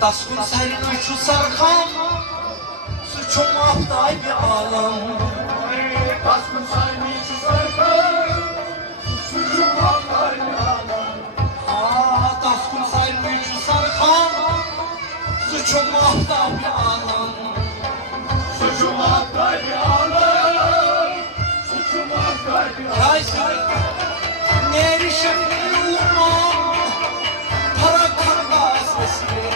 Taskun serin uçu sarkan Suçum aftay bir ağlam Taskun serin uçu sarkan Suçum aftay bir ağlam Taskun serin uçu sarkan Suçum aftay bir ağlam Suçum aftay bir ağlam Suçum aftay bir ağlam Ne erişim yoluma Para kanmaz mesleği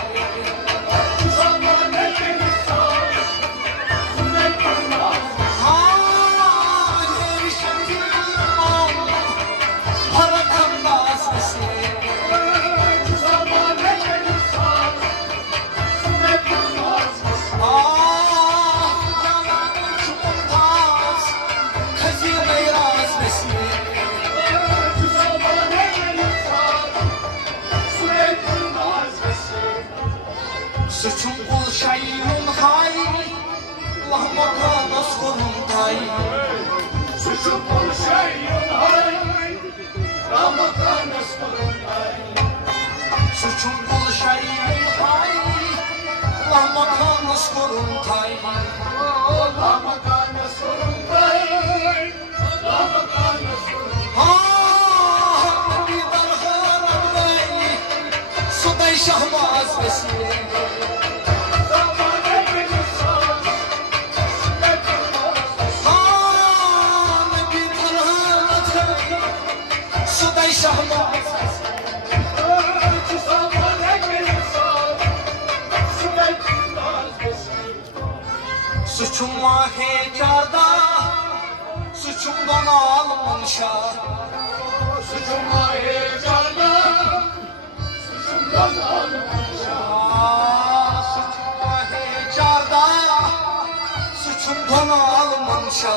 Suçum kul şeyim hay Lahmaka naskurun tay Suçum kul şeyim hay Lahmaka naskurun tay Suçum kul şeyim hay Lahmaka naskurun tay Lahmaka naskurun tay Lahmaka naskurun tay Bir dargana bey Suday şahbaz vesile Suçum vahe carda, suçumdan alınmışa. Suçum vahe carda, suçumdan alınmışa. Suçum vahe carda, suçumdan alınmışa.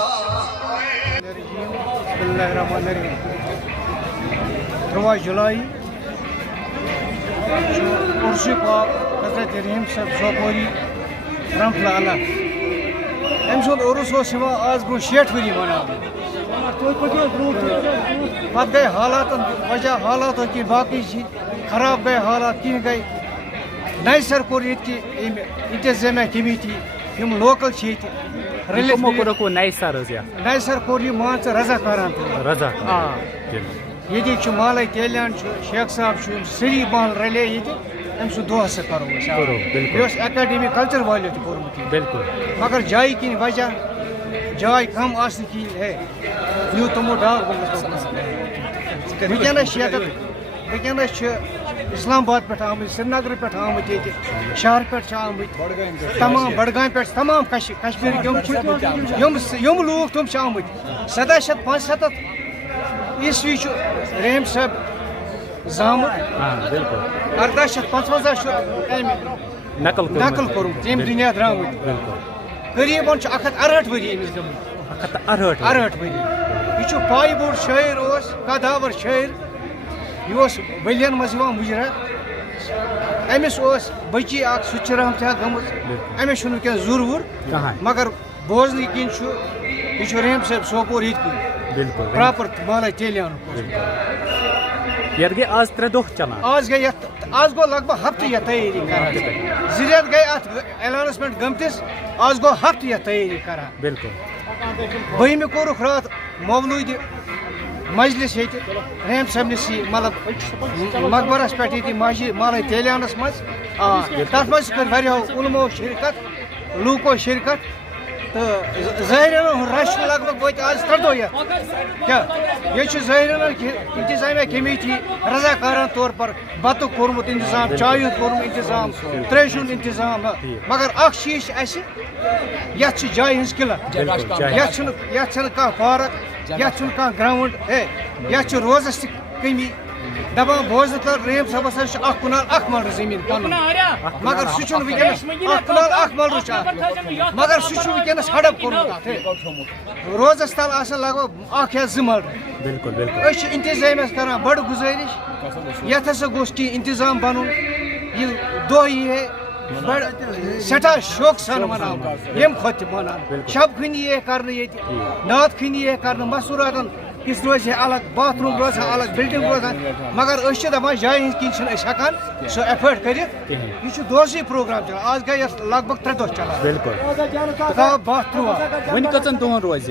Bismillahirrahmanirrahim. 3 July Ursi Pak Hazrat Rahim Sahib Sopori Ramflala. Emsol Urus o Siva az bu 60 ؤری منا. پتہ گئی حالاتن وجہ حالاتوں کی باقی خراب گئے حالات کن گئی نئی سر کور یہ انتظامیہ کمیٹی یم لوکل نئی سر کور یہ مان ژٕ رضا کران رضا یہ مالے تیلیان شیخ صاحب سری بال رلے یہ ام سہ دہ سا کرو یہ اکیڈمی کلچر والو تہ کورمت بالکل مگر جائے کن وجہ جائے کم آسن کی ہے نیو تمو ڈاک ونکس اسلام آباد پہ آمت سری نگر پہ آمت یہ شہر پہ آمت تمام بڈگام پہ تمام کشمیر یم لوگ تم آمت 1775 عیسوی رحیم صاحب زامت 1855 نقل کورمت یم دنیا درامت قریباً 168 ؤری أمس گٔمٕتۍ 168 ؤری یہ پائی بوڑ شاعر قداور شاعر یہ ولین مز مجرا امس بچی اخ سہ رحمتہ گمز امس ونکس زور وور مگر بوزن کن یہ رحیم صاحب سوپور یہ بالکل پراپر مالا تیلیان یت گئی آز 3 دۄہ چلان آز گو لگ بھگ ہفتہ یہ تیاری کران 2 رٮ۪تھ گئی ات ایناؤنسمنٹ گمتس آز گو ہفتہ یہ تیاری کران بالکل 2 کورُکھ رات مولوٗدِ مجلس یہ رحیم صاحب نس مطلب مقبرس پہ یہ مسجد مالا تیلیانس مز تر مز کر علمو شرکت لوکو شرکت تو ظاہرین رش لگ بھگ وت آز 3 دۄہ کیا یہ ظاہرین انتظامیہ کمیٹی رضاکارانہ طور پر بتک کورمت انتظام چائے کورمت انتظام تریشہ انتظام مگر اخ چیز یت جائے ہز قلت یت پارک یت گراؤنڈ یت روزس تہ کمی دپان بوزن کر رحیم صاحب ہسا اخ کنال اخ مرلہٕ زمین پن مگر سہ ونکس اخ کنال اخ مرلہٕ مگر سہ ونکس ہڑپ کورمت روزس تل آسان لگ بھگ اخ یا 2 مرلہٕ بالکل أسۍ چھِ انتظامیہس کران بڑ گزٲرِش یتھ ہسا گوٚژھ کینٛہہ انتظام بنُن یہ دۄہ یی ہے بڑ سٹھاہ شوق سان مناو یم کھۄتہٕ تہِ مناو شب خٲنی یی کرنہٕ ییٚتہِ نعت خٲنی یی کرنہٕ مسوراتن کس روز الگ باتھ روم روزان الگ بلڈنگ روزان مگر اس دپان جائے ہند کن ہکان سہ ایفٲرڈ کٔرِتھ یہ دۄہسٕے پروگرام چلان آز گٔے یتھ لگ بھگ 3 دۄہ چلان بالکل بہہ ترٛوواہ وۄنۍ کٔژن دۄہن روزِ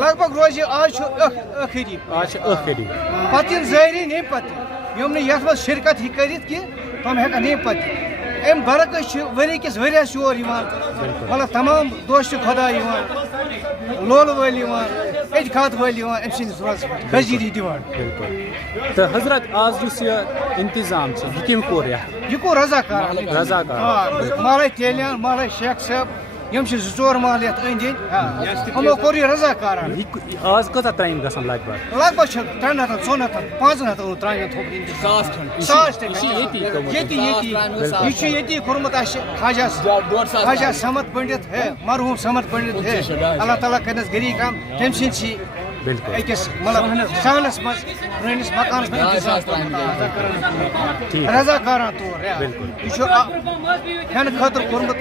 لگ بھگ روزِ آز ٲخری پتہٕ ین زٲیرین ییٚمہِ پتہٕ یم نہٕ یتھ منٛز شرکت ہیٚکہِ کٔرِتھ کینٛہہ تِم ہٮ۪کن ییٚمہِ پتہٕ امہِ برعکس چھِ ؤری کِس ؤریس یور یِوان مطلب تمام دوست خدا یِوان لولہٕ وٲلۍ یِوان اعتقاد وٲلۍ یِوان أمۍ سٕنٛدِس روزس پٮ۪ٹھ حٲضری دِوان بالکل تو حضرت آز یُس یہ انتظام یہ کٔمۍ کوٚر یہ کوٚر رضاکار مالا تیلیان مالا شیخ صاحب یم 2-4 محل یتھ أنٛدۍ أنٛدۍ یِمو کوٚر یہِ رضاکاران آز کۭژاہ ترٛامہِ گژھان لگ بھگ 300 400 500 ترٛامٮ۪ن تھوٚمُت انتظام 100 ییٚتی کوٚرمُت اَسہِ خواجہ سمد پنڈت ہے مرحوٗم سمد پنڈت ہے اللہ تعالیٰ کرنس گری کام تٔمۍ سٕنٛدۍ بالکل أکِس مطلب شانس منٛز پرٛٲنِس مکانس منٛز انتظام ٹھیک رضاکارانہ طور بالکل یہ کھٮ۪نہٕ خٲطرٕ کوٚرمُت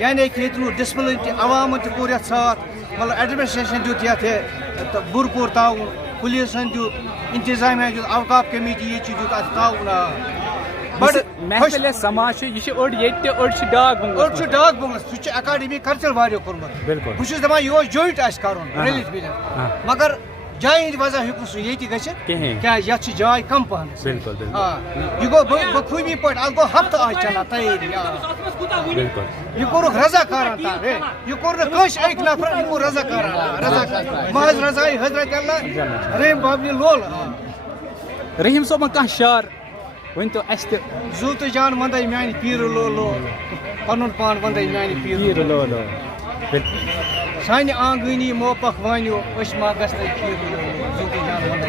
یعنی کہِ ییٚتہِ روٗد ڈِسپلِن تہِ عوامن تہِ کوٚر یتھ ساتھ مطلب ایڈمنسٹریشن دیُت یتھ بُرٕ کوٚر تعاوُن پُلیٖسن دیُت انتظامیہ دیُت اوقاف کمیٹی ییٚتہِ دیُت اتھ تعاوُن بڑٕ محفل سماج یہ ڈاک أڑۍ چھِ ڈاک بنگلس سُہ چھُ اکاڈمی کلچر واریاہ کوٚرمُت بالکل بہٕ چھُس دپان یہِ اوس جویِنٹ آسہِ کرُن رٔلِتھ مِلِتھ مگر جایہِ ہٕنٛدِ وجہ ہیوٚک نہٕ سُہ ییٚتہِ گٔژھِتھ کیٛازِ یتھ چھِ جاے کم پہن بالکل یہِ گوٚو بخوٗبی پٲٹھۍ اتھ گوٚو ہفتہٕ آز چلان تیٲری بالکل یہ کوٚرُکھ رضاکارانہ تام یہ کوٚر نہٕ کٲنٛسہِ أکۍ نفرن یہِ کوٚر رضاکارانہ محض رضائی حضرت اللہ رحیم بابنہِ لول رحیم صٲبن کانٛہہ شعر ؤنۍتو اَسہِ تہِ زُو تہٕ جان ونٛدے میانہِ پیٖرٕ لولو پنُن پان ونٛدے میانہِ پیٖرٕ لولو سانہِ آنگٲنی موپکھ وانیو أسۍ ما گژھنَے پیٖرٕ لولو زُو تہٕ جان ونٛدے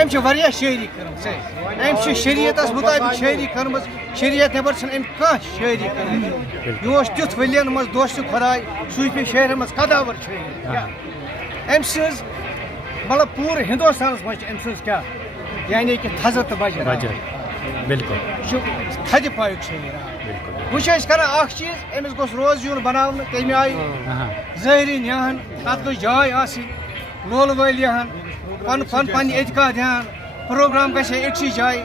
أمۍ چھِ واریاہ شٲعری کٔرمٕژ أمۍ چھِ شریعتس مُطٲبق شٲعری کٔرمٕژ شریعت نٮ۪بر چھنہٕ أمۍ کانٛہہ شٲعری کٔرمٕژ یہِ اوس تیُتھ ؤلین منٛز دوستہِ خۄداے صوٗفی شٲعرن منٛز قداور شٲعری أمۍ سٕنٛز مطلب پوٗرٕ ہندوستانس منٛز چھِ أمۍ سٕنٛز کیٛاہ یعنی کہ تھزر تو بجر بالکل یہ تھدِ پایُک شٲعر وۄنۍ چھِ أسۍ کران اکھ چیٖز أمِس گوٚژھ روزٕ یُن بناونہٕ تمہِ آیہِ ظٲہری نِہن تتھ گٔژھ جاے آسٕنۍ لولہٕ وٲلۍ یِہن پنٕنہِ اعتقاد دِہن پروگرام گژھِ ہے أکسٕے جایہِ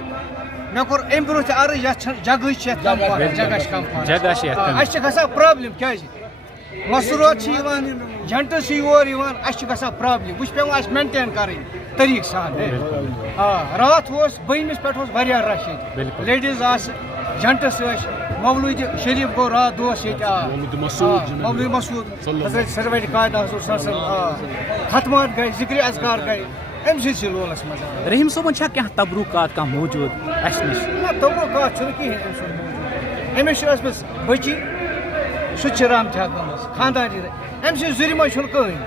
مےٚ کوٚر امہِ برونٛہہ تہِ عرض یتھ چھنہٕ جگہٕے چھِ یتھ کم پہن جگہ چھِ کم پہن اَسہِ چھِ گژھان پرابلِم کیٛازِ مسروت چھِ یِوان جنٹٕس چھِ یور یِوان اَسہِ چھِ گژھان پرابلِم وۄنۍ چھِ پیٚوان اَسہِ مینٹین کَرٕنۍ طریٖقہٕ سان راتھ اوس بٔہمِس پٮ۪ٹھ اوس واریاہ رش ییٚتہِ لیڈیٖز آسہٕ جنٹٕس ٲسۍ مولوٗدِ شریٖف گوٚو راتھ دۄہس ییٚتہِ مولوٗد مسعوٗد حضرت سرور کائنات حضور صلی اللہ علیہ وسلم ختمات گٔے ذِکرِ اذکار گٔے اَمہِ سۭتۍ چھِ لولس منٛز رحیم صٲبن چھا کینٛہہ تبرُکات کانٛہہ موٗجوٗد اَسہِ نِش نہ تبرُکات چھُنہٕ کِہینۍ أمۍ سُنٛد موٗجوٗد أمِس چھِ ٲسمٕژ بٔچی سُہ تہِ چھِ رامتیا گٔمٕژ خاندانی أمۍ سٕنٛدِ زُرِ منٛز چھُنہٕ کٕہٕنۍ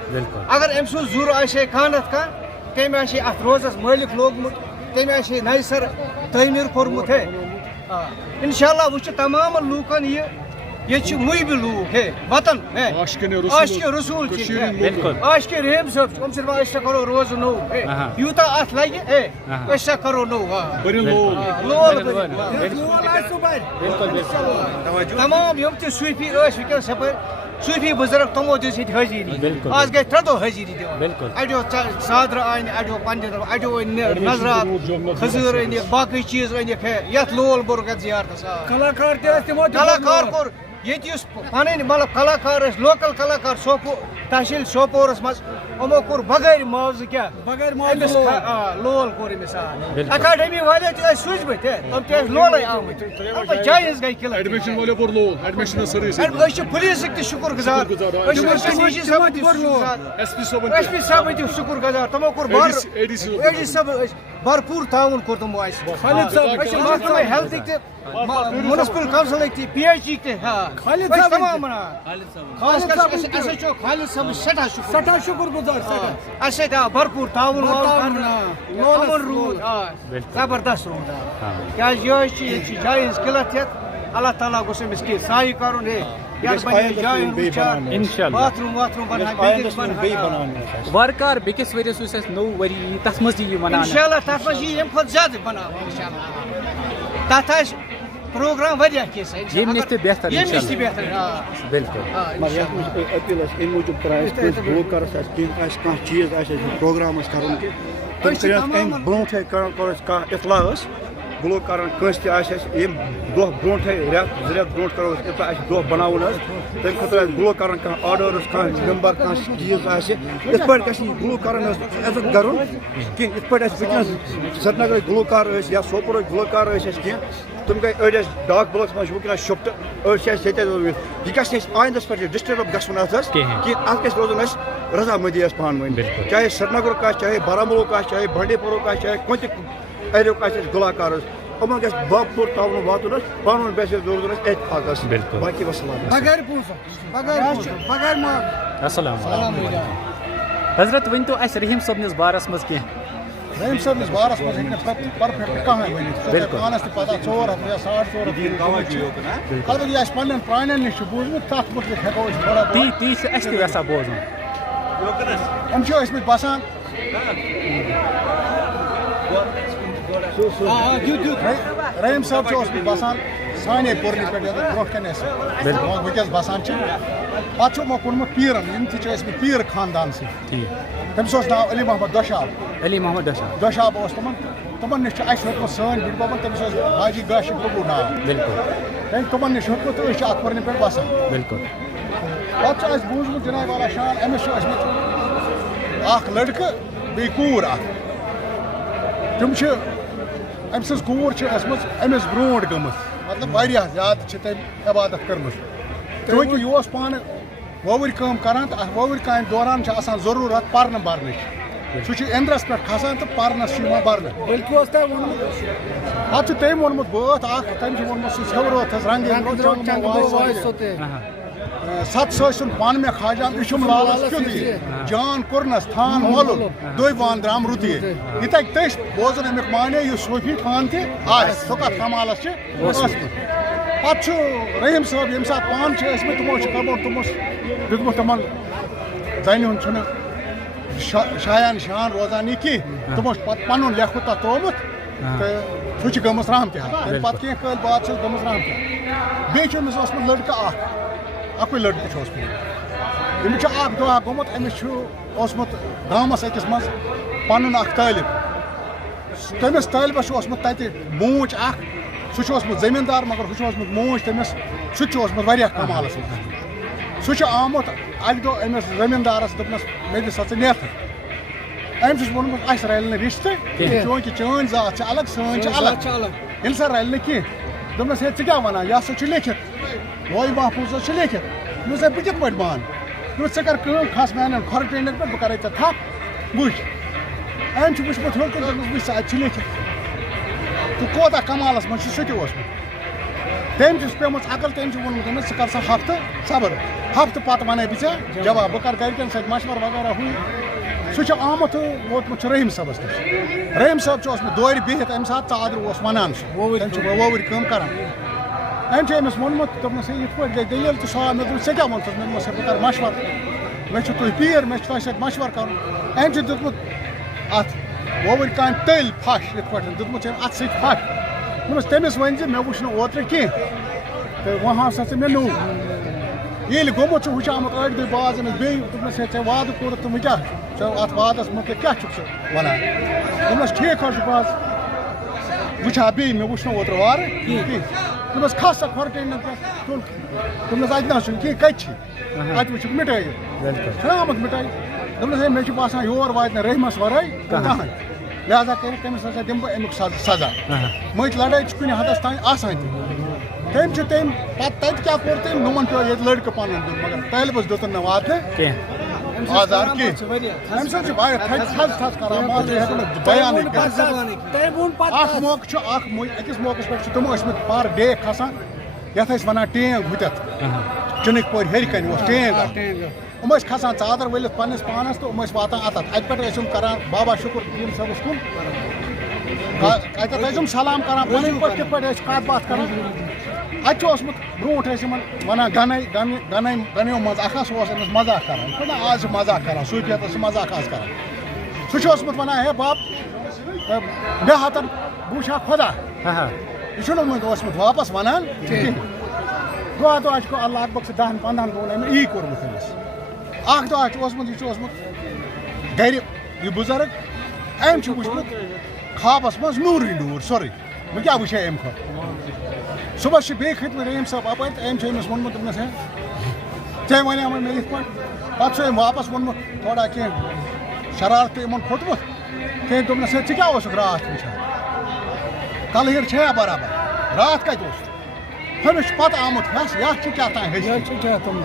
اگر أمۍ سُنٛد زُر آسہِ ہے کانٛہہ کانٛہہ تٔمۍ آسہِ ہے اتھ روزس مٲلِک لوگمُت تٔمۍ آسہِ ہے نَیہِ سر تعمیٖر کوٚرمُت انشاء اللہ وۄنۍ چھِ تمامن لوٗکن یہِ ییٚتہِ چھِ مُحبہِ لوٗکھ وطن عاشقِ رسوٗل چھِ عاشقِ رحیم صٲب چھِ یِم چھِ دپان أسۍ سا کرو روزٕ نوٚو یوٗتاہ اتھ لگہِ أسۍ سا کرو نوٚو تمام یِم تہِ صوٗفی ٲسۍ وٕنکیٚنس یپٲرۍ صوٗفی بُزرگ تِمو دِژ ییٚتہِ حٲضری آز گٔے 3 دۄہ حٲضری دِوان اڑیو ژادرٕ انہِ اڑیو پنجہِ اڑیو أنۍ نظرات خٔزٕر أنِکھ باقٕے چیٖز أنِکھ یتھ لول بوٚرُکھ یتھ زیارتس کلاکار کوٚر ییٚتہِ یُس پنٕنۍ مطلب کلاکار ٲسۍ لوکل کلاکار تحصیل سوپورس منٛز یِمو کوٚر بغٲر معاوضہٕ کیٛاہ أمِس لول کوٚر أمِس اکاڈمی والے تہِ ٲسۍ سوٗزمٕتۍ تِم تہِ ٲسۍ لولے آمٕتۍ جایہِ ہٕنٛز گٔے کِلر أسۍ چھِ پُلیٖسٕکۍ تہِ شُکُر گُزار أسۍ چھِ ڈی سی صٲبٕکۍ تہِ شُکُر گُزار ایس پی صٲبٕکۍ تہِ شُکُر گُزار تِمو کوٚر اے ڈی صٲب بھرپوٗر تعاوُن کوٚر تِمو اَسہِ أسۍ چھِ محکمہ ہیلتھٕکۍ تہِ میونسپل کونسلٕکۍ تہِ پی ایچ ای تہِ تمام خاص کر ایس ایچ او خالد صٲبس سٮ۪ٹھاہ شُکُر گُزار اَسہِ سۭتۍ آو بھرپوٗر تعاوُن روٗد زبردست روٗد کیٛازِ یِہوٚے چھِ ییٚتہِ چھِ جایہِ ہٕنٛز قِلت یتھ اللہ تعالیٰ گوٚژھ أمِس کینٛہہ سایہِ کرُن باتھروٗم واتھروٗم بناوٕنۍ وارٕکار بیٚکِس ؤرِیَس یُس اَسہِ نوٚو ؤری یی تَتھ منٛز تہِ یی وَنان اِنشاء اللہ تَتھ منٛز یی ییٚمہِ کھۄتہٕ زیادٕ بناونہٕ اِنشاء اللہ تَتھ آسہِ پروگرام واریاہ کینٛہہ ییٚمہِ نِش تہِ بہتر بالکل أپیٖل اَسہِ اَمہِ موٗجوٗب کران أسۍ گلوکارَس آسہِ کینٛہہ آسہِ کانٛہہ چیٖز آسہِ اَسہِ پروگرام آسہِ کَرُن کہِ تِم کٔرِو اَسہِ اَمہِ برونٛٹھٕے کوٚر اَسہِ کانٛہہ اطلاع ٲس گلوکارن کٲنٛسہِ تہِ آسہِ اَسہِ ییٚمہِ دۄہ برونٛٹھٕے رٮ۪تھ 2 رٮ۪تھ برونٛٹھ کرو أسۍ اطلاع اَسہِ دۄہ بناوُن حظ تَمہِ خٲطرٕ آسہِ گلوکارن کانٛہہ آرڈٲرٕس کانٛہہ نمبر کانٛہہ چیٖز آسہِ یِتھ پٲٹھۍ گژھِ نہٕ گلوکارن عزت کرُن کینٛہہ یِتھ پٲٹھۍ اَسہِ وٕنکیٚنس سرینگرٕکۍ گلوکار ٲسۍ یا سوپورٕکۍ گلوکار ٲسۍ اَسہِ کینٛہہ تِم گٔے أڑۍ ٲسۍ ڈاک بلکس منٛز چھِ وٕنکیٚنس شِفٹ أڑۍ چھِ اَسہِ ییٚتہِ یہِ گژھِ نہٕ اَسہِ آیندَس پٮ۪ٹھ ڈِسٹرب گژھُن اَتھ حظ کینٛہہ اَتھ گژھِ روزُن اَسہِ رضامٔندی اَسہِ پانہٕ ؤنۍ چاہے سرینگرُک آسہِ چاہے بارہمولہُک آسہِ چاہے بانڈی پورُک آسہِ چاہے کُنہِ تہِ ایریاہُک آسہِ اَسہِ گُلاکار حظ یِمن گژھِ باپوٗر تعاوُن واتُن حظ پانہٕ ؤنۍ گژھِ روزُن اَسہِ اتفاق حظ باقٕے وسلام السلام علیکم حضرت ؤنۍتو اَسہِ رحیٖم صٲبنِس بارس منٛز کینٛہہ رحیٖم صٲبنِس بارس منٛز ہیٚکہِ نہٕ پٔرفیکٹ کٕہٕنۍ ؤنِتھ پانس تہِ پتہ 400 یا 450 البتہ یہِ اَسہِ پننٮ۪ن پرٛانٮ۪ن نِش چھُ بوٗزمُت تتھ مُتعلِق ہٮ۪کو أسۍ تھوڑا تی چھُ اَسہِ تہِ یژھان بوزُن یِم چھِ ٲسۍمٕتۍ بسان رحیٖم صٲب چھُ اوسمُت بسان سانے پورنہِ پٮ۪ٹھ ییٚتٮ۪تھ برونٛٹھ کَنہِ أسۍ وٕنکٮ۪س بسان چھِ پَتہٕ چھُ یِمو کوٚرمُت پیٖرَن یِم تہِ چھِ ٲسۍمٕتۍ پیٖر خاندان سۭتۍ تٔمِس اوس ناو علی محمد دۄشاب دۄشاب اوس تِمن نِش چھُ اَسہِ ہیوٚتمُت سٲنۍ بٕڈِ بَبَن تٔمِس اوس حاجی گاشی بُبوٗ ناو تٔمۍ تِمن نِش ہیوٚتمُت تہٕ أسۍ چھِ اَتھ پورنہِ پٮ۪ٹھ بسان پَتہٕ چھُ اَسہِ بوٗزمُت جِناب والا شان أمِس چھُ ٲسمٕتۍ اکھ لٔڑکہٕ بیٚیہِ کوٗر اکھ تِم چھِ أمۍ سٕنٛز کوٗر چھِ ٲسمٕژ أمِس برونٛٹھ گٔمٕژ مطلب واریاہ زیادٕ چھِ تٔمۍ عبادت کٔرمٕژ چوٗنٛکہِ یہِ اوس پانہٕ وۄوٕرۍ کٲم کران تہٕ اَتھ وۄوٕرۍ کامہِ دوران چھِ آسان ضروٗرت پَرنہٕ برنٕچ سُہ چھُ اِنٛدرَس پٮ۪ٹھ کھسان تہٕ پَرنَس چھُ یِوان برنہٕ پَتہٕ چھُ تٔمۍ ووٚنمُت بٲتھ اکھ تٔمۍ چھُ ووٚنمُت سُہ ژھیوٚروتھ حظ رنٛگہٕ 7 سۭتۍ پانہٕ مےٚ کھاجان اِشُم لالَس کیُتھ جان کوٚرنَس تھان مولُن دۄے وان درٛام رُتُے یِتھَے تٔسۍ بوزُن اَمیُک معنے یُس صوٗفی خان تہِ آسہِ سُہ کَتھ کمالَس چھِ اوسمُت پَتہٕ چھُ رحیٖم صٲب ییٚمہِ ساتہٕ پانہٕ چھِ ٲسۍمٕتۍ تِمو چھِ کوٚرمُت تِمو دیُتمُت تِمن زَنہِ ہُنٛد چھُنہٕ شایان شان روزان یہِ کینٛہہ تِمو چھُ پَتہٕ پَنُن لیکھُت تَتھ ترٛوومُت تہٕ سُہ چھِ گٔمٕژ رحمتہِ حق تَمہِ پَتہٕ کینٛہہ کٲلۍ بعد چھَس گٔمٕژ رحمتہِ حق بیٚیہِ چھُ أمِس اوسمُت لٔڑکہٕ اَکُے لٔڑکہٕ چھُ اوسمُت أمِس چھُ اکھ دۄہ گوٚمُت أمِس چھُ اوسمُت گامَس أکِس منٛز پَنُن اکھ طٲلب تٔمِس طٲلبَس چھُ اوسمُت تَتہِ موج اکھ سُہ چھُ اوسمُت زٔمیٖندار مگر ہُہ چھُ اوسمُت موج تٔمِس سُہ تہِ چھُ اوسمُت واریاہ کمالَس منٛز سُہ چھُ آمُت اَکہِ دۄہ أمِس زٔمیٖندارَس دوٚپنَس مےٚ دِ سا ژٕ نٮ۪تہٕ أمۍ چھُس ووٚنمُت اَسہِ رَلہِ نہٕ رِشتہٕ چوٗنٛکہِ چٲنۍ ذات چھِ الگ سٲنۍ چھِ الگ ییٚلہِ سا رَلہِ نہٕ کینٛہہ دوٚپنَس ہے ژٕ کیٛاہ وَنان یہِ ہسا چھُ لیکھِتھ لویہِ محفوٗظ حظ چھُ لیکھِتھ دوٚپنَس ہے بہٕ کِتھ پٲٹھۍ مانہٕ دوٚپنَس ژٕ کَر کٲم کھس میٛانٮ۪ن کھۄرٕ ٹینٛڈٮ۪ن پٮ۪ٹھ بہٕ کَرے ژےٚ تھپھ وٕچھ أمۍ چھُ وٕچھمُت ہیوٚر کُن دوٚپنَس وٕچھ سا اَتہِ چھُ لیکھِتھ تہٕ کوتاہ کمالَس منٛز چھُ سُہ تہِ اوسمُت تٔمۍ چھُس پیٚمٕژ عقل تٔمۍ چھُ ووٚنمُت أمِس ژٕ کر سا ہفتہٕ صبر ہفتہٕ پَتہٕ وَنَے بہٕ ژےٚ جواب بہٕ کَرٕ گرِکٮ۪ن سۭتۍ مشوَرٕ وغیرہ ہُہ سُہ چھُ آمُت تہٕ ووتمُت چھُ رحیٖم صٲبَس نِش رحیٖم صٲب چھُ اوسمُت دورِ بِہِتھ اَمہِ ساتہٕ ژادرٕ اوس وَنان سُہ تٔمۍ چھُ وۄوٕرۍ کٲم کران أمۍ چھُ أمِس ووٚنمُت دوٚپنَس ہے یِتھ پٲٹھۍ گٔے دٔلیٖل تہٕ سُہ آو مےٚ دوٚپ ژےٚ کیٛاہ ووٚنتھَس مےٚ دوٚپمَس ہے بہٕ کَرٕ مشوَرٕ مےٚ چھُ تُہۍ پیٖر مےٚ چھُ تۄہہِ سۭتۍ مشوَرٕ کَرُن أمۍ چھُ دیُتمُت اَتھ وۄوٕرۍ کامہِ تٔلۍ پھَش یِتھ پٲٹھۍ دیُتمُت چھِ أمۍ اَتھٕ سۭتۍ پھَش دوٚپمَس تٔمِس وَنہِ زِ مےٚ وٕچھ نہٕ اوترٕ کینٛہہ تہٕ وۄنۍ ہاو سا ژٕ مےٚ نوٚو ییٚلہِ گوٚمُت چھُ ہُہ آمُت ٲٹھِ دۄہہِ بعد أمِس بیٚیہِ دوٚپنَس ہے ژےٚ وعدٕ کوٚرُتھ تہٕ وۄنۍ کیٛاہ ژےٚ اَتھ وعدَس مُتعلِق کیٛاہ چھُکھ ژٕ وَنان دوٚپنَس ٹھیٖک حظ چھُ بہٕ حظ وٕچھِ ہا بیٚیہِ مےٚ وٕچھ نہٕ اوترٕ وارٕ کِہیٖنۍ دوٚپنَس کھس سا کھۄرٕ ٹینٛڈٮ۪ن پٮ۪ٹھ تُل دوٚپنَس اَتہِ نہ حظ چھُنہٕ کینٛہہ کَتہِ چھِ اَتہِ وٕچھُکھ مِٹٲیِتھ چھُ آمُت مِٹٲیِتھ دوٚپنَس ہے مےٚ چھُ باسان یور واتہِ نہٕ رحیٖمَس وَرٲے کٕہٕنۍ لہٰذا کٔرِتھ تٔمِس ہسا دِمہٕ بہٕ اَمیُک سزا مٔنٛزۍ لڑٲے چھِ کُنہِ حدس تانۍ آسان تہِ تٔمۍ چھُ تٔمۍ پَتہٕ تَتہِ کیٛاہ کوٚر تٔمۍ نوٚمَن پیوٚو ییٚتہِ لٔڑکہٕ پَنُن دیُن مگر طٲلبَس دیُتُن نہٕ واتنہٕ آزار کینٛہہ اَمہِ سۭتۍ چھِ واریاہ تھَز کران مان ژٕ ہٮ۪کو نہٕ بیانٕے کٔرِتھ اکھ موقعہٕ چھُ أکِس موقعس پٮ۪ٹھ چھِ تِمو ٲسۍمٕتۍ پَر ڈے کھسان یَتھ ٲسۍ وَنان ٹینٛگ ہُتٮ۪تھ چِنٕکۍ پورِ ہیٚرِ کَنہِ اوس ٹینٛگ اکھ یِم ٲسۍ کھسان ژادر ؤلِتھ پنٛنِس پانَس تہٕ یِم ٲسۍ واتان اَتَتھ اَتہِ پٮ۪ٹھ ٲسۍ یِم کران بابا شُکُر دیٖن صٲبَس کُن اَتٮ۪تھ ٲسۍ یِم سلام کران پَنٕنۍ پٲٹھۍ کِتھ پٲٹھۍ ٲسۍ کَتھ باتھ کران اَتہِ چھُ اوسمُت برونٛٹھ ٲسۍ یِمن وَنان گَنَیو منٛز اکھ سُہ اوس أمِس مزاق کران یِتھ پٲٹھۍ آز چھِ مزاق کران صوٗفیَتَس چھِ مزاق آز کران سُہ چھُ اوسمُت وَنان ہے بب مےٚ ہَتَن بہٕ وٕچھِ ہا خۄدا یہِ چھُنہٕ اوسمُت واپَس وَنان کِہیٖنۍ دۄہ دۄہ چھُ اللہ لگ بگ چھِ 10-15 دۄہَن أمۍ یی کوٚرمُت أمِس اکھ دۄہ چھُ اوسمُت یہِ چھُ اوسمُت گرِ یہِ بُزرٕگ أمۍ چھُ وٕچھمُت خابَس منٛز نوٗرٕے نوٗر سورُے وۄنۍ کیٛاہ وٕچھِ ہے اَمہِ کھۄتہٕ صُبحس چھِ بیٚیہِ کھٔتۍمٕتۍ رحیٖم صٲب اَپٲرۍ تہٕ أمۍ چھُ أمِس ووٚنمُت دوٚپنَس ہے ژےٚ وَنیٛاوٕے مےٚ یِتھ پٲٹھۍ پَتہٕ چھُ أمۍ واپَس ووٚنمُت تھوڑا کینٛہہ شرارتہٕ یِمَن کھوٚتمُت کینٛہہ دوٚپنَس ہے ژٕ کیٛاہ اوسُکھ راتھ وٕچھان کَلہٕ ہِر چھےٚ برابر راتھ کَتہِ اوس ہُمِس چھُ پَتہٕ آمُت ہٮ۪س یَتھ چھُ کیٛاہ تام ہیٚچھِ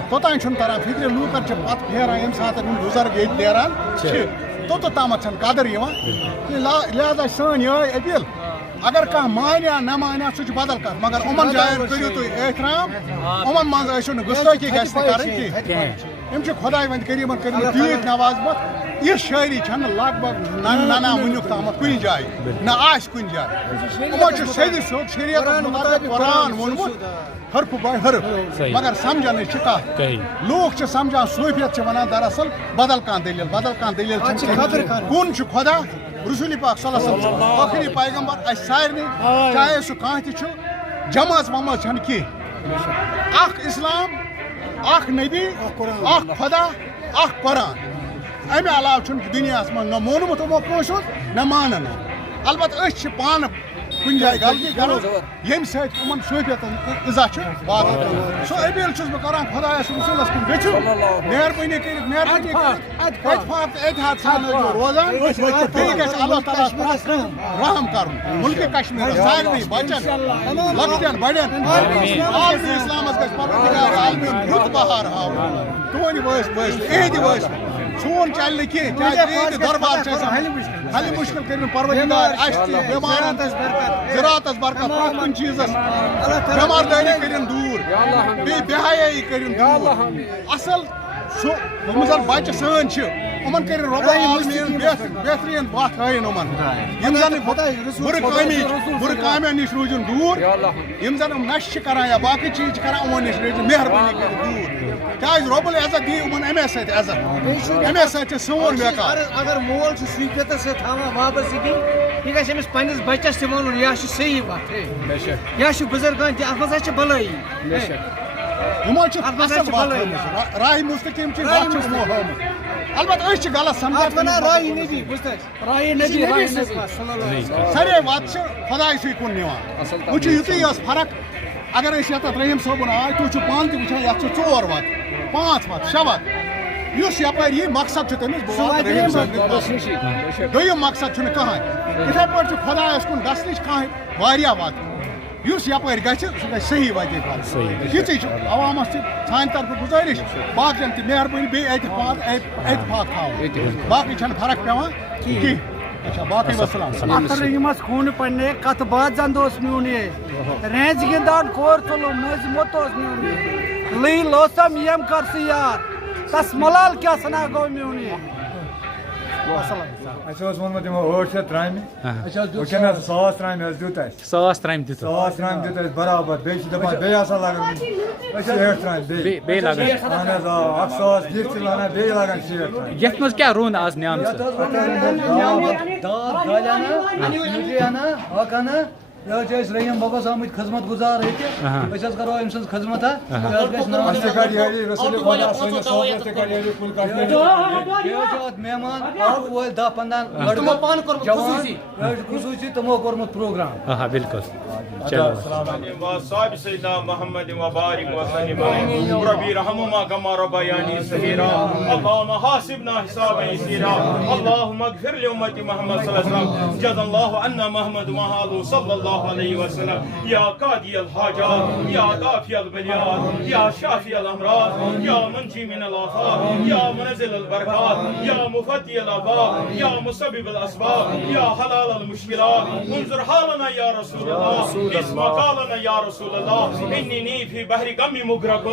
توٚتانۍ چھُنہٕ تَران فِکرِ لوٗکَن چھِ پَتہٕ پھیران ییٚمہِ ساتہٕ یِم بُزرگ ییٚتہِ نیران چھِ توٚتَتھ تامَتھ چھَنہٕ قدٕر یِوان لہٰذا چھِ سٲنۍ یِہوٚے أپیٖل اگر کانٛہہ مانیا نہ مانیا سُہ چھُ بدل کَتھ مگر یِمَن جایَن کٔرِو تُہۍ احترام یِمَن منٛز ٲسِو نہٕ گُستٲخی گژھِ نہٕ کَرٕنۍ کینٛہہ یِم چھِ خۄداے وۄنۍ کٔرِو یِمَن کٔرمٕتۍ تیٖتۍ نوازمت یہ شاعری چھنہ لگ بھگ نہ ونیک تامت کن جائے نہ آس کن جائے یمو سید صوب شریعت مطابق قرآن وونمت حرف بائی حرف مگر سمجھان کت لوگ سمجھان صوفیت ونان دراصل بدل کان دلیل کن خدا رسول پاک صلی اللہ علیہ وسلم آخری پیغمبر اس سارنی چاہے سہ کان تہ جماعت وماعت چھن کی اخ اسلام اخ نبی اخ خدا اخ قرآن امہ علاوہ دنیا من نہ مونمت یمو کٲنٛسہِ ہُنٛد نہ مانان البتہ أسۍ چھِ پانہٕ کُنہِ جایہِ غلطی کران ییٚمہِ سۭتۍ یِمن صوفیتن اِزا چھُ واتان سُہ اپیٖل چھُس بہٕ کران خۄدایس رسوٗلس کُن گٔژھِو مہربٲنی کٔرِتھ اتفاق تہٕ اتحاد سان ٲسۍزیو روزان بیٚیہِ گژھِ اللہ تعالیٰ ہس پٮ۪ٹھ رحم کرُن مُلکہِ کشمیٖرس سارنٕے بچن لۄکٹٮ۪ن بڑٮ۪ن عالمی اسلامس گژھِ پروردگار عالمیٖن رُت بہار ہاوُن تُہنٛدِ وٲسۍ عہدِ وٲسۍ سون چل نہ کھیل دربار حل مشکل کر پروردگار بیمارن زراعتس برکت پرٛٮ۪تھ کُنہِ چیٖزس بٮ۪ماردٲری کٔرِن دوٗر بیٚیہِ بے حیٲیی کٔرِن دوٗر اصل سُہ یِم زن بچہِ سٲنۍ چھِ یِمن کٔرِن رۄب العالمیٖن بہتریٖن وتھ ہٲیِن یِمن زن بُرٕ کامیو نِش روٗزِن دوٗر یِم زن یِم نشہٕ چھِ کران یا باقٕے چیٖز چھِ کران یِمو نِش روٗزِن مہربٲنی کٔرِتھ دوٗر کیٛازِ رۄب العزت دی یِمن امے سۭتۍ عزت امے سۭتۍ چھِ سون ویقار اگر مول چھُ صوفیتس سۭتۍ تھاوان وابستگی یہِ گژھِ أمِس پننِس بچس تہِ ونُن یا چھُ صحیح وتھ یا چھُ بُزرگان تہِ اتھ منٛز ہا چھِ بلٲیی یِمو چھِ اصل وتھ ہٲومٕژ راہِ مستقیٖم چہِ وتھ چھِ یِمو ہٲومٕژ البتہ أسۍ چھِ غلط سمجھان راہی نبی سارے وتھ چھِ خۄداے سٕے کُن نِوان وۄنۍ چھِ یُتُے یٲژ فرق اگر أسۍ یتھ رحیٖم صٲبُن آے تُہۍ چھِو پانہٕ تہِ وٕچھان یتھ چھِ 4 وتھ 5 وتھ 6 وتھ یُس یپٲرۍ یی مقصد چھُ تٔمِس بہٕ واتہٕ رحیٖم صٲبنہِ دوٚیِم مقصد چھُنہٕ کٕہٕنۍ یِتھے پٲٹھۍ چھُ خۄدایس کُن گژھنٕچ کانٛہہ واریاہ وتھ یُس یپٲرۍ گژھِ سُہ گژھِ صحیح وتہِ کَرُن یِژٕے چھُ عوامس تہِ سانہِ طرفہٕ گُزٲرِش باقین تہِ مہربٲنی بیٚیہِ اتفاق تھاوُن باقٕے چھنہٕ فرق پیٚوان کینٛہہ اچھا باقٕے وسلام رحیٖمس خوٗنہٕ پننہِ کتھ باتھ زند اوس میون یہِ رینٛژِ گِنٛدان کور ژوٚلُم مٔنٛزۍ موٚت اوس میون یہِ لٕے لوسم یم کر سُہ یار تس ملال کیٛاہ سنا گوٚو میون یہِ اَسہِ اوس ووٚنمُت یِمو 800 ترٛامہِ وٕنکٮ۪نس 100 ترٛامہِ حظ دیُت اَسہِ 100 ترٛامہِ دیُت 100 ترٛامہِ دیُت اَسہِ برابر بیٚیہِ چھِ دپان بیٚیہِ ہسا لگان 60 ترٛامہِ بیٚیہِ لگان اہن حظ آ 100 دِتھ چھِ لگان بیٚیہِ لگان 60 ترٛامہِ یتھ منٛز کیٛاہ روٗن آز نیامژٕ دال دالہِ اَنا اکھ اَنا یہ حظ چھِ أسۍ رحیٖم بابس آمٕتۍ خدمت گُزار ییٚتہِ أسۍ حظ کرو أمۍ سٕنٛز خدمت اَسہِ تہِ کَڑِ یٲری رسول خۄدا سٲنِس صوبس تہِ کَڑِ یٲری کُلۍ کَٹھ بیٚیہِ حظ چھِ اتھ مہمان اکھ وٲلۍ 10-15 لڑکہٕ جوان یہِ حظ چھُ خصوٗصی تِمو کوٚرمُت پروگرام بالکل چلو وصحب سيدنا محمد وبارك وسلم عليه ربي رحمهما كما ربياني صغيرا اللهم حاسبنا حسابا يسيرا اللهم اغفر لأمة محمد صلى الله عليه وسلم جزا الله عنا محمد وآله صلى الله عليه وسلم يا قاضي الحاجات يا دافع البليات يا شافي الأمراض يا منجي من الآفات يا منزل البركات يا مفتي الآفات يا مسبب الأسباب يا حلال المشكلات انظر حالنا يا رسول الله اسمع قالنا يا رسول الله إنني في بحر غم مغرق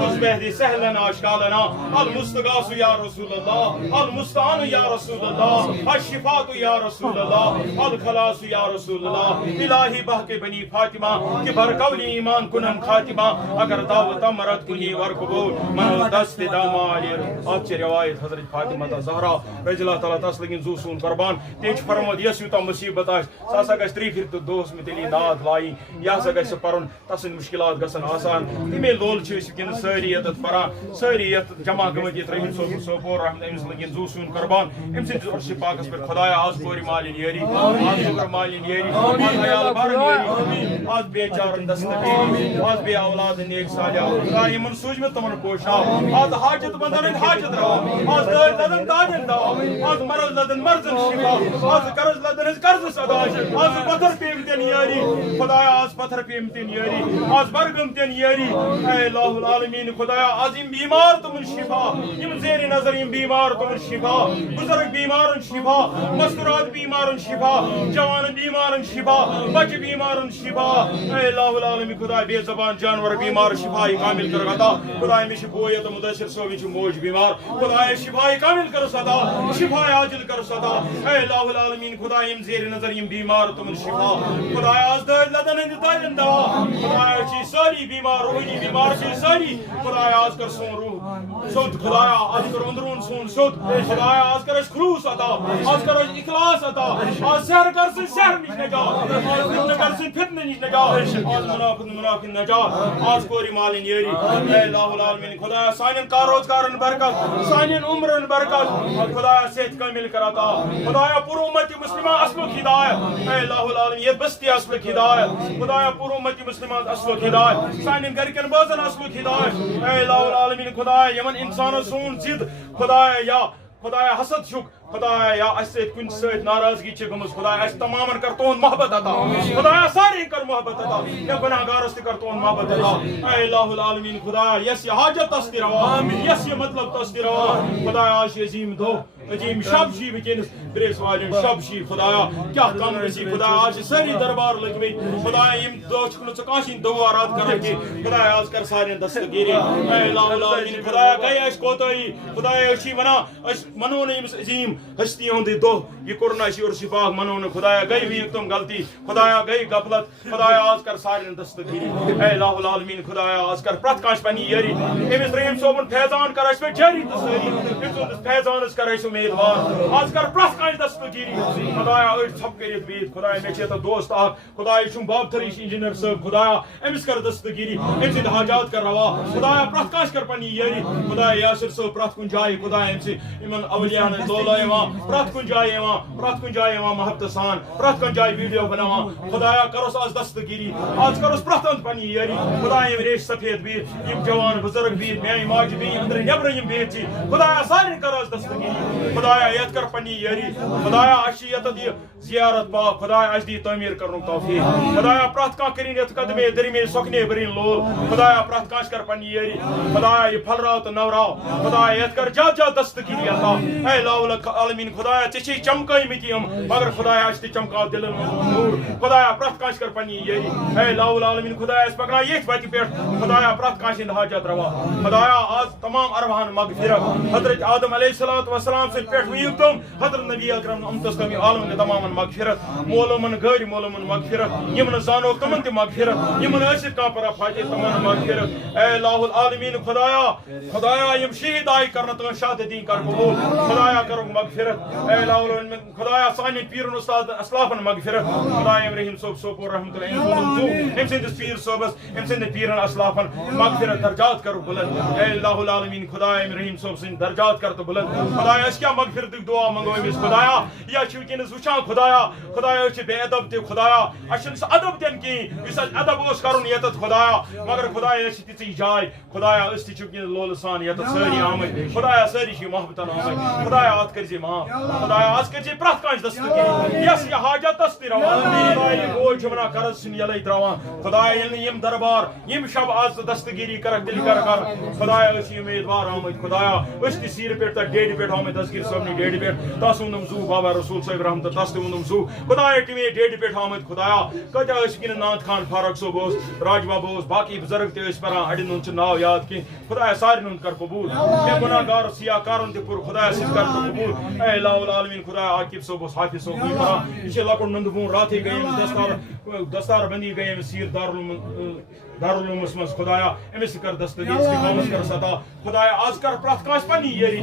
مصبح سهلا أشكالنا المستغاث يا رسول الله المستعان يا رسول الله الشفاء يا رسول الله الخلاص يا رسول الله إلهي بحق بني فاطمة کہ برقول ایمان کنن خاتمہ اگر دعوت مرد کنی ورقبول منو دست دامال آپ چھ روایت حضرت فاطمہ زہرا رضی اللہ تعالیٰ تس لگن زو سون قربان تیچ فرمود یس یوتا مصیبت آس سا گھس 3 پھر دوس میں تیلی ناد لائی یہ سا گھس پرن تسن مشکلات گھن آسان تمے لول ون ساری یت پران ساری یت جمع گمت یت رحیم صوب صوبور رحمت امس لگن زو سون قربان ام سن عرش پاکس پر خدایا آز پوری مالین یری آز شکر مالین یری آز عیال بارن یری آز بیچارن دستگیری آز بے اولاد نیک صالح قائمن سوج میں تمن پوشا آز حاجت بندن حاجت روا آز دار لدن داجن دوا آز مرض لدن مرضن شفا آز قرض لدن تمن ہز قرض ادا آز پتھر پیم تین یاری خدایا آز پتھر پیم تین یاری آز برگم تین یاری اے اللہ العالمین خدایا آز یم بیمار تمن شفا یم زیر نظر یم بیمار تمن شفا بزرگ بیمارن شفا مستورات بیمارن شفا جوان بیمارن شفا بچہ بیمارن شفا اے اللہ العالمین خدا بے زبان جانور بیمار شفا کامل کر عطا خدا مش بوے تو مدثر صوبی چھ موج بیمار خدا شفا کامل کر عطا شفا عاجل کر عطا اے اللہ العالمین خدا یم زیر نظر یم بیمار تمن شفا خدا آز داد لدن ہند دادن دوا خدا چھ ساری بیمار روحی بیمار چھ ساری خدا آز کر سون روح سود خدایا آج کر اندرون سون سود خدایا آج کر اس خلوص عطا آج کر اس اخلاص عطا آج سحر کر سے سحر نش نجات آج فتنہ کر سے فتنہ نش نجات آج منافق نجات آج کوری مالن یری اے اللہ العالمین خدایا سانن کار روزگارن برکت سانن عمرن برکت خدایا صحت کامل کر عطا خدایا پور امت مسلمہ اسلک ہدایت اے اللہ العالمین یہ بستی اسلک ہدایت خدایا پور امت مسلمان اسلک ہدایت سانن گرکن بازن اسلک ہدایت اے اللہ العالمین خدایا یمن انسان سون زد خدایا یا خدایا حسد شک خدایا یا اس سے کن سۭتۍ ناراضگی چھ گٔمٕژ خدایا اس تمامن کر تہنٛد محبت عطا خدایا سارے کر محبت عطا یا گناہگارس تہ کر تہنٛد محبت عطا اے اللہ العالمین خدایا یس یہ حاجت تس تہ روا یس یہ مطلب تس تہ روا خدایا آج چھ عظیم دۄہ عظیم شب چھ ونکیٚنس بریس والٮ۪ن شب چھ خدایا کیاہ کم گژھی خدایا آج چھ سٲری دربار لٔگمٕتۍ خدایا یم دۄہ چھُکھ نہٕ ژٕ کٲنٛسہِ ہٕنٛدۍ دُعا رد کران کینٛہہ خدایا آز کر سارین دستگیری اے اللہ العالمین خدایا گٔے اَسہِ کوتٲہی خدایا أسۍ چھِ وَنان أسۍ منو نہٕ ییٚمِس عظیم ہستی ہُنٛد دۄہ یہ کوٚر نہٕ اَسہِ یورٕ شفاق منو نہٕ خدایا گٔے ویٖک تِم غلطی خدایا گٔے غفلت خدایا آز کر سارین دستگیری اے اللہ العالمین خدایا آز کر پرٛٮ۪تھ کٲنٛسہِ پننہِ یٲری أمِس رحیٖم صٲبُن فیضان کر اَسہِ پٮ۪ٹھ جٲری تہٕ سٲری أمۍ سُنٛدس فیضانس کر اَسہِ اُمیدوار آز کر پرٛٮ۪تھ کٲنٛسہِ دستگیری خدایا أڑۍ ژھۄپہٕ کٔرِتھ بِہِتھ خدایا مےٚ چھِ ییٚتٮ۪تھ دوست اکھ خدایا یہِ چھُم بابتھٕرٕچ انجیٖنر صٲب خدایا أمِس کر دستگیری أمۍ سٕنٛدۍ حاجات کر روا خدایا پرٛٮ۪تھ کٲنٛسہِ کر پننہِ یٲری خدایا یاسر صٲب پرٛٮ۪تھ کُنہِ جایہِ خدایا أمۍ سٕنٛدۍ یِمن اولیاہن ہٕنٛدۍ دولہٕ یِوان پرٛٮ۪تھ کُنہِ جایہِ یِوان پرٛٮ۪تھ کُنہِ جایہِ یِوان محبتہٕ سان پرٛٮ۪تھ کُنہِ جایہِ ویڈیو بناوان خدایا کروس آز دستگیری آز کروس پرٛٮ۪تھ اندٕ پننہِ یٲری خدایا یِم ریش سفید بِہِتھ یِم جوان بزرگ بِہِتھ میانہِ ماجہِ بیٚیہِ أنٛدرٕ نٮ۪برٕ یِم بِہِتھ چھِ خدایا سارنٕے کر آز دستگیری خدایا یتھ کر پننہِ یٲری خدایا اَسہِ چھِ ییٚتٮ۪تھ یہِ زیارت پاک خدایا اَسہِ دِ تعمیٖر کرنُک توفیٖق خدایا پرٛٮ۪تھ کانٛہہ کٔرِنۍ یتھ قدمے دٔرمے سۄکھنے بٔرِنۍ لول خدایا پرٛٮ۪تھ کٲنٛسہِ کر پننہِ یٲری خدایا یہِ پھلراو تہٕ نوراو خدایا یتھ کر زیادٕ زیادٕ دستگیری عطا اے اللہ العالمین خدایا ژےٚ چھے چمکٲمٕتۍ یِم مگر خدایا اَسہِ تہِ چمکاو دلن منٛز نوٗر خدایا پرٛٮ۪تھ کٲنٛسہِ کر پننہِ یٲری اے اللہ العالمین خدایا اَسہِ پکناو ییٚتھۍ وتہِ پٮ۪ٹھ خدایا پرٛٮ۪تھ کٲنٛسہِ ہٕنٛدۍ حاجت روا خدایا آز تمام ارواہن مغفرت حضرت آدم علیہ الصلوۃ والسلام سۭتۍ پٮ۪ٹھ وٕنیُک تِم حضرت نبی اکرم امتس تم عالم تمامن مغفرت مولومن غٲرۍ مولومن مغفرت یِم نہٕ زانوکھ تمن تہِ مغفرت یِم نہٕ ٲسِتھ کانٛہہ پرا فاجے تمن مغفرت اے اللہ العالمین خدایا خدایا یِم شہید آیہِ کرنہٕ تہنٛز شہادتی کر قبول خدایا کرُکھ مغفرت اے اللہ العالمین خدایا سانٮ۪ن پیٖرن استاد اسلافن مغفرت خدایا یِم رحیٖم صٲب صوپور رحمتہ اللہ أمۍ سٕنٛدِس پیٖر صٲبس أمۍ سٕنٛدٮ۪ن پیٖرن اسلافن مغفرت درجات کرُکھ بلند اے اللہ العالمین خدایا یِم رحیٖم صٲب سٕنٛدۍ درجات کر تہٕ بلند خدایا أسۍ کیٛاہ مغفرتٕکۍ دعا منگو أمِس خدایا یا چھِ وٕنکیٚنس وٕچھان خدایا خدایا أسۍ چھِ بے ادب تہِ خدایا اَسہِ چھُنہٕ سُہ ادب تہِ نہٕ کِہیٖنۍ یُس اَسہِ ادب اوس کرُن ییٚتٮ۪تھ خدایا مگر خدایا أسۍ چھِ تِژٕے جاے خدایا أسۍ تہِ چھِ وٕنکیٚنس لولہٕ سان ییٚتٮ۪تھ سٲری آمٕتۍ خدایا سٲری چھِ محبتن آمٕتۍ خدایا اتھ کٔرۍ زِ معاف خدایا آز کٔرۍ زِ پرٛٮ۪تھ کٲنٛسہِ دستگیری یس یہِ حاجتس تہِ روا خدایا یہِ بوے چھُ ونان قرض چھِنہٕ یَلے تراوان خدایا ییٚلہِ نہٕ یِم دربار یِم شب آز ژٕ دستگیری کرکھ تیٚلہِ کر خدایا أسۍ چھِ اُمیدوار آمٕتۍ خدایا أسۍ تہِ سیٖرِ پٮ۪ٹھ تتھ ڈیڈِ پٮ۪ٹھ آمٕتۍ دستگیٖر صٲبنہِ ڈیڈِ پٮ۪ٹھ تس ووٚنُم زوٗ بابا رسول صٲب رحمتہ تس تہِ ووٚنُم زوٗ خدایا تِمے ڈیڈِ پٮ۪ٹھ آمٕتۍ خدایا کۭتیاہ ٲسۍ وٕنکیٚنس نانٛد خان فاروق صٲب اوس راج بابا اوس باقٕے بُزرگ تہِ ٲسۍ پران اڑٮ۪ن ہُنٛد چھُ ناو یاد کینٛہہ خدایا سارنٕے ہُنٛد کر قبوٗل مےٚ گُناہگار سیاح کارن تہِ کوٚر خدایا سۭتۍ کر تہٕ قبوٗل اے اللہ العالمین خدایا عاقب صٲب اوس حافظ صٲب پران یہِ چھِ لۄکُٹ نُندٕ بوٗن راتھٕے گٔے أمِس دستار بندی گٔے أمِس سیٖر دارالعلوٗمس منٛز خدایا أمِس تہِ کر دستگیری استقامت کرس عطا خدایا آز کر پرٛٮ۪تھ کٲنٛسہِ پننہِ یٲری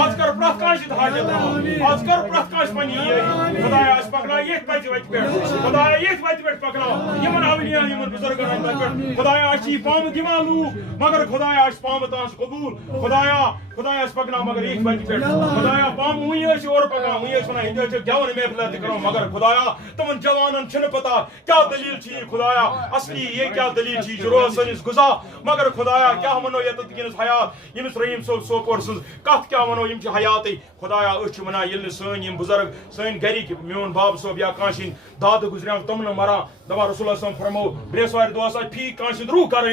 آز کر پرٛٮ۪تھ کٲنٛسہِ ہٕنٛدۍ حاجت روا آز کر پرٛٮ۪تھ کٲنٛسہِ پننہِ یٲری خدایا اَسہِ پکناو ییٚتھۍ وتہِ پٮ۪ٹھ خدایا ییٚتھۍ وتہِ پٮ۪ٹھ پکناو یِمن اولیاہن یِمن بُزرگن ہٕنٛدۍ وتہِ پٮ۪ٹھ خدایا اَسہِ چھِ یہِ پامہٕ دِوان لوٗکھ مگر خدایا اَسہِ پامہٕ تہنٛز قبوٗل خدایا اَسہِ پکناو مگر ییٚتھۍ وتہِ پٮ۪ٹھ خدایا پامہٕ وٕنۍ ٲسۍ اورٕ پکان وٕنۍ ٲسۍ ونان ییٚتہِ ٲسۍ گٮ۪وَن محفلہ تہِ کران مگر خدایا تِمن جوانن چھنہٕ پتہ کیٛاہ دلیٖل چھِ یہِ خدایا اصلی یہِ کیٛاہ دلیٖل چھِ یہِ چھِ روز سٲنِس غذا مگر خدایا کیٛاہ وَنو ییٚتٮ۪تھ وٕنکیٚنس حیات ییٚمِس رحیٖم صٲب سوپور سٕنٛز کتھ کیٛاہ وَنو یِم چھِ حیاتٕے خدایا أسۍ چھِ وَنان ییٚلہِ نہٕ سٲنۍ یِم بُزرگ بزرگ سن گرک میون باب صوب یا کانشن داد گزریام تمن مران دپان رسول اللہ صلی اللہ علیہ وسلم فرمو بریسوار دۄہس آسہِ فی کانشن روح کران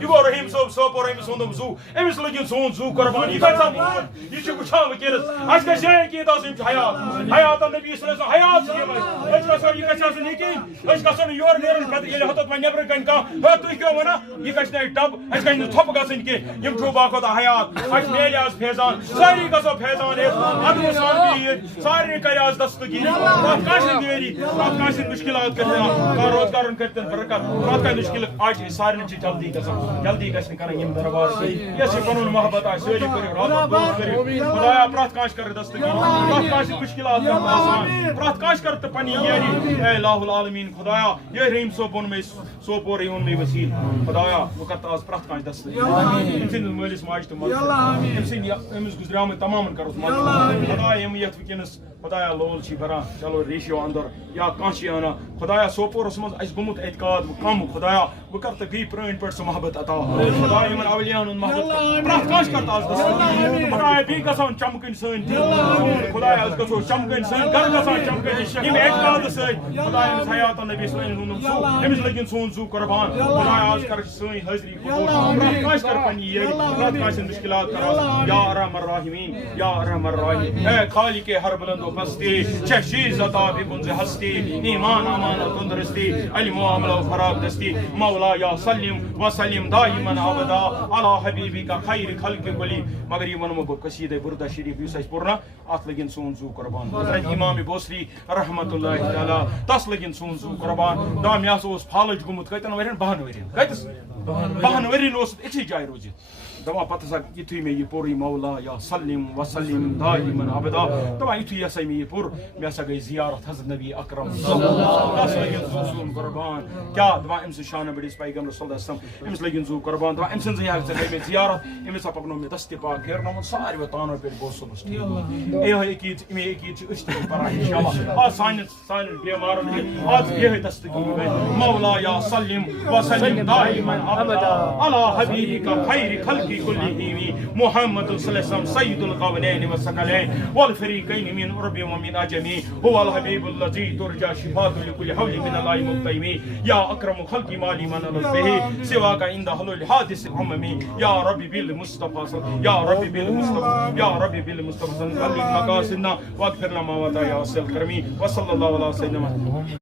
یہ گو رحیم صوب سوپور أمس ووٚنُم زو أمس لٔگِن سون زو قربان یہ کتھ سپود یہ وچھان ونکیٚنس اَسہِ گژھِ یہِ عقیٖد آسُن یِم چھِ حیات نبی صلی اللہ علیہ وسلم حیات چھِ یِم أسۍ گژھو یہِ گژھِ آسُن یقیٖن أسۍ گژھو نہٕ یورٕ نیرُن پتہٕ ییٚلہِ ہۄتَتھ وۄنۍ نیٚبرٕ کَنہِ کانٛہہ ہے تُہۍ کیٛاہ وَنان یہِ گژھِ نہٕ اَسہِ ٹَب اَسہِ گژھِ نہٕ تھوٚپ گژھٕنۍ کینٛہہ یِم چھُو باقٲعدٕ حیات اَسہِ میلہِ آز فیضان سٲری گژھو فیضان ہٮ۪تھ اَدبہٕ سان بِہِتھ سارنٕے کَرِ آز دستگیٖری پرٛٮ۪تھ کٲنٛسہِ نیری پرٛٮ۪تھ کٲنٛسہِ مُشکِلات کٔرِتھ کانٛہہ روزگارن کٔرِتھ برکت پرٛٮ۪تھ کانٛہہ مُشکِل آز چھِ سارنٕے چھِ جلدی گژھان جلدی گژھِ نہٕ کَرٕنۍ یِم دربار صحیح یۄس یہِ پَنُن محبت آسہِ سٲری کٔرِو راتَس دُعا کٔرِو خۄدایا پرٛٮ۪تھ کٲنٛسہِ کَرِ دستگیٖری پرٛٮ۪تھ کٲنٛسہِ مُشکِلات کَرِ آسان پرٛٮ۪تھ کٲنٛسہِ کَرِ تہٕ پنٕنۍ یٲری اے الہ العالمیٖن خۄدایا یہِ رحیٖم صٲب ووٚن مےٚ سوپورٕے ووٚن مےٚ وسیٖل خۄدایا بہٕ کَرٕ تہٕ آز پرٛٮ۪تھ کٲنٛسہِ دستگیٖری أمۍ سٕنٛدِس مٲلِس ماجہِ تہِ مدد أمۍ سٕنٛدۍ أمِس گُزریٛامٕتۍ تمامن کَرُس مدد خۄدایا یِم یَتھ وٕنکٮ۪نس خۄدایا لول چھِ بَران چلو ریشیو اندر یا کانٛہہ چھِ اَنان خۄدایا سوپورس منٛز اَسہِ گوٚمُت اعتقاد کم خۄدایا بہٕ کَرٕ تہٕ بیٚیہِ پرٛٲنۍ پٲٹھۍ سُہ محبت عطا خۄدایا یِمن اولِیاہن ہُنٛد محبت پرٛٮ۪تھ کٲنٛسہِ کَرٕ تہٕ آز دستگیٖری خۄدایا بیٚیہِ گژھان چمکٕنۍ سٲنۍ دِل خۄدایا أسۍ گژھو چمکٕنۍ سٲنۍ گرٕ گژھان چمکٕنۍ ییٚمہِ اعتقادٕ سۭتۍ خۄدایا أمِس حیاتن نبی صلی اللہ علیہ وسلم سُہ أمِس لٔگِن سون زو قربان خۄدایا آز کَرٕ سٲنۍ حٲضری قبوٗل پرٛٮ۪تھ کٲنٛسہِ کَرٕ پنٕنۍ یٲری پرٛٮ۪تھ کٲنٛسہِ ہٕنٛدۍ مُشکِلات کَر آز یا ارحم الراحمین یا ارحم الراحمین اے خالق ہر بلند و پستی چھ چیز عطا بھی کنز ہستی ایمان امان و تندرستی علم و عمل و فراغ دستی مولا یا سلم وسلم دائما ابدا علی حبیبی کا خیر خلق کلی مگر یہ ونمو بہ قصیدہ بردہ شریف یُس اَسہِ پوٚر نا اتھ لٔگِن سون زو قربان حضرت امام بوصری رحمۃ اللہ تعالیٰ تس لٔگِن سون زو قربان دپان مےٚ ہسا اوس فالٕج گوٚمُت کتٮ۪ن ؤرین 10 ؤرین کتس 10 ؤرین اوس أکسٕے جایہِ روٗزِتھ دپان پتہٕ ہسا یُتھُے مےٚ یہِ پوٚر یہِ مولا یا سلم وسلم دائما ابدا دپان یُتھُے ہسا مےٚ یہِ پوٚر مےٚ ہسا گٔے زیارت حضرت نبی اکرم تس لٔگِن زو سون قربان کیٛاہ دپان أمۍ سٕنٛز شانہ بٔڑِس پیغمبر صلی اللہ علیہ وسلم أمِس لٔگِن زو قربان دپان أمۍ سٕنٛزٕے ژےٚ گٔے مےٚ زیارت أمۍ ہسا پکنو مےٚ دستہِ پاک پھیرنومُت ساروِیو تانو پٮ۪ٹھ گوٚو صُبحس یِہوٚے عقیٖد اَمے عقیٖد چھِ أسۍ تہِ پران اِنشاءاللہ آز سانٮ۪ن بیمارن تہِ آز یِہوٚے دستگیٖری گٔے مولا یا سلم وسلم دائما ابدا علی حبیبک خیر خلق کلہم محمد صلی اللہ علیہ وسلم سید القونین والثقلین والفریقین من عرب ومن عجم هو الحبیب الذی ترجى شفاعة لكل حول من الله مقتیم یا اکرم خلق مالی من الفه سواک عند حلول حادث العممی یا رب بالمصطفى یا رب بالمصطفى یا رب بالمصطفى بلغ مقاصدنا واغفر لنا ما وضع یا واسع الکرم وصلی اللہ علیہ وسلم.